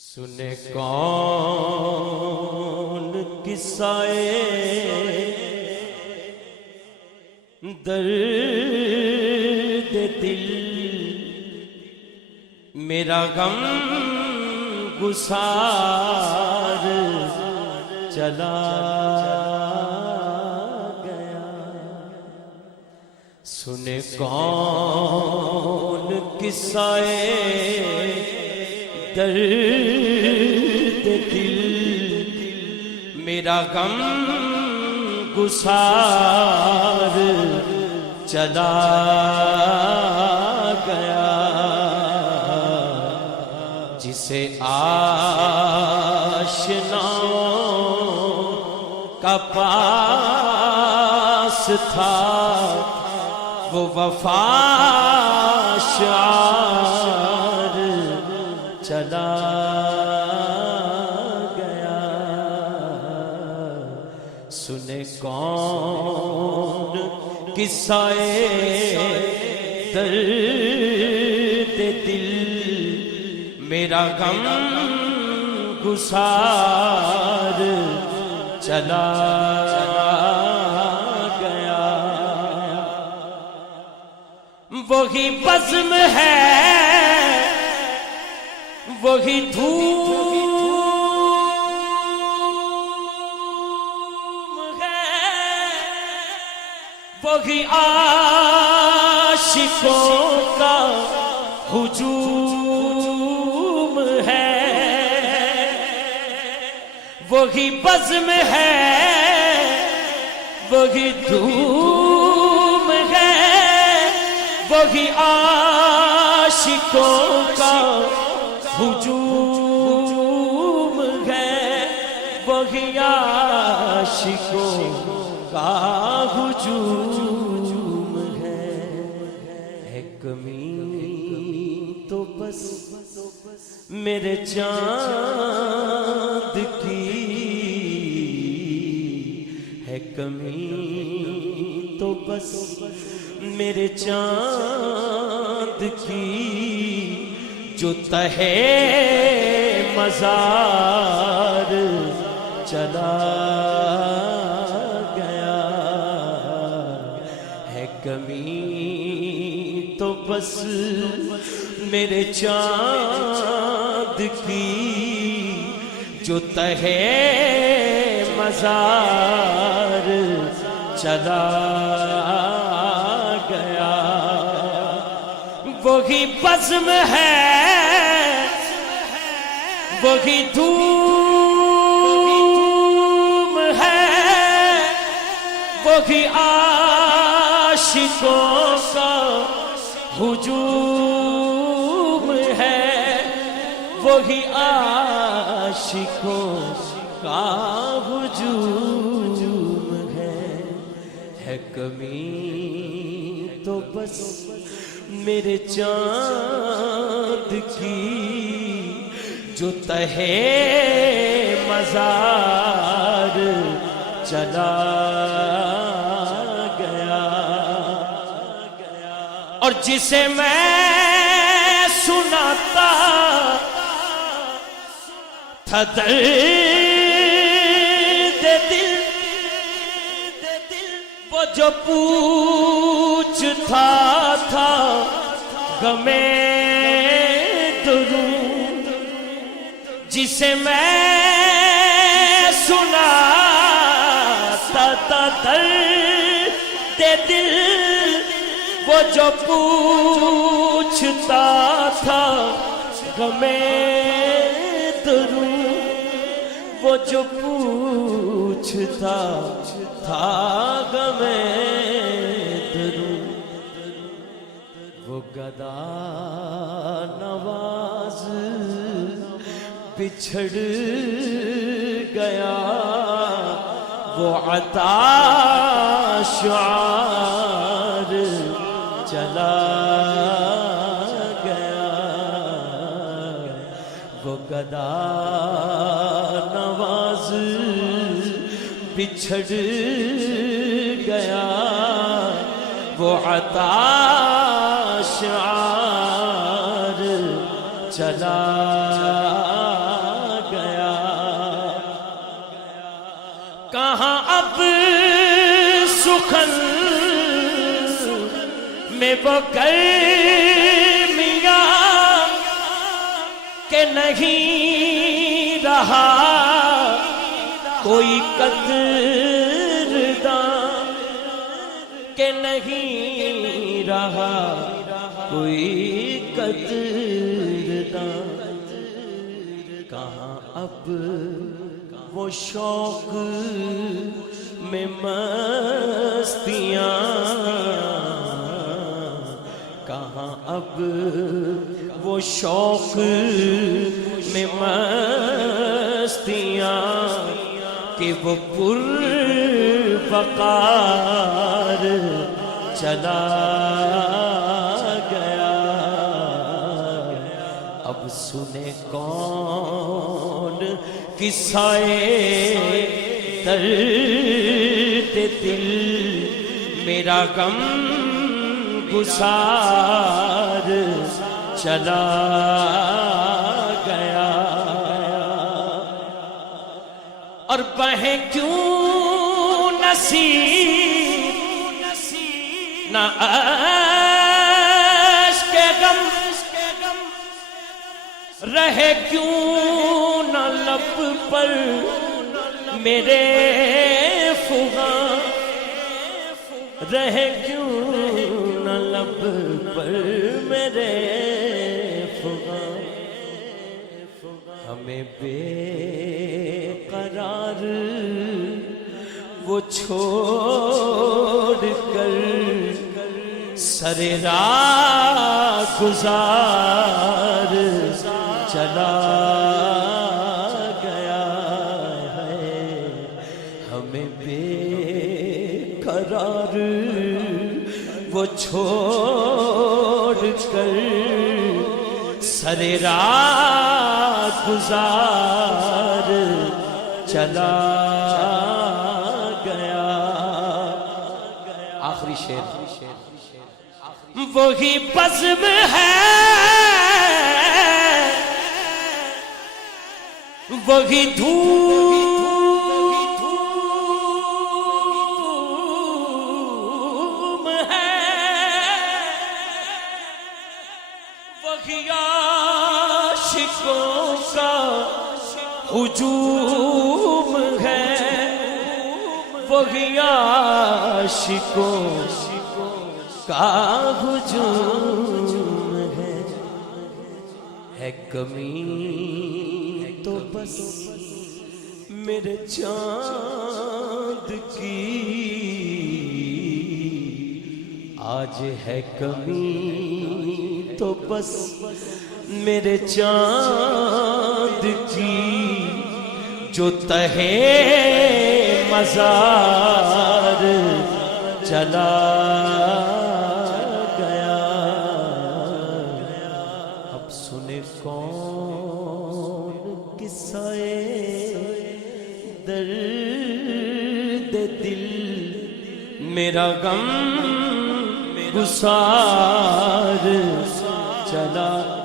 سنے کون قصائے درد دل، میرا غم گسار چلا گیا۔ سنے کون قصائے درد دل، میرا غم گسار چلا گیا۔ جسے آشناؤں کا پاس تھا، وہ وفا شعار چلا گیا۔ سنے کون قصائے درد دل، میرا غم گسار چلا گیا۔ وہی بزم ہے، وہی دھوم ہے، وہی عاشقوں کا ہجوم ہے۔ وہی بزم ہے، وہی دھوم ہے، وہی عاشقوں کا ہجوم ہے، وہی عاشقوں کا ہجوم ہے۔ ہے کمی تو بس میرے چاند کی، ہے کمی تو بس میرے چاند کی، جو تہے مزار چلا گیا۔ ہے کمی تو بس میرے چاند کی، جو تہے مزار چلا گیا۔ وہی بزم ہے، وہی دھوم ہے، وہی عاشقوں کا ہجوم ہے، وہی عاشقوں کا ہجوم ہے۔ ہے کمی تو بس میرے چاند کی، جو تہے مزار چلا گیا۔ اور جسے میں سناتا تھا درد دل، وہ جو پوچھتا تھا غمِ درود، جسے میں سناتا تھا درد دل، وہ جو پوچھتا تھا غمِ درود، وہ جو پوچھتا تھا غمِ درود، وہ گدا نواز بچھڑ گیا، وہ عطا شعار چلا گیا۔ وہ گدا نواز بچھڑ گیا، وہ عطا شعار چلا سخن میں وہ گرمیاں کہ نہیں رہا کوئی قدرداں کہ نہیں رہا کوئی قدرداں کہاں اب وہ شوق میں مستیاں کہاں اب وہ شوق میں مستیاں کہ وہ پروقار چلا گیا اب سنے کون قصہ درد دل میرا غم گسار چلا گیا اور بہے کیوں نصیب نہ اشک غم رہے کیوں نہ لب پر میرے فغاں رہے کیوں نہ لب پر میرے فغاں ہمیں بے قرار وہ چھوڑ کر سر راہ گزار چلا گیا ہے ہمیں بے قرار وہ چھوڑ کر سر راہ گزار چلا گیا آخری شعر وہی بزم ہے وہی دھوم ہے وہی عاشقوں کا ہجوم ہے وہی عاشقوں کا ہجوم ہے کمی تو بس میرے چاند کی آج ہے کمی تو بس میرے چاند کی جو تہے مزار چلا گیا اب سنے کون قصہ درد دل میرا غم گسار چلا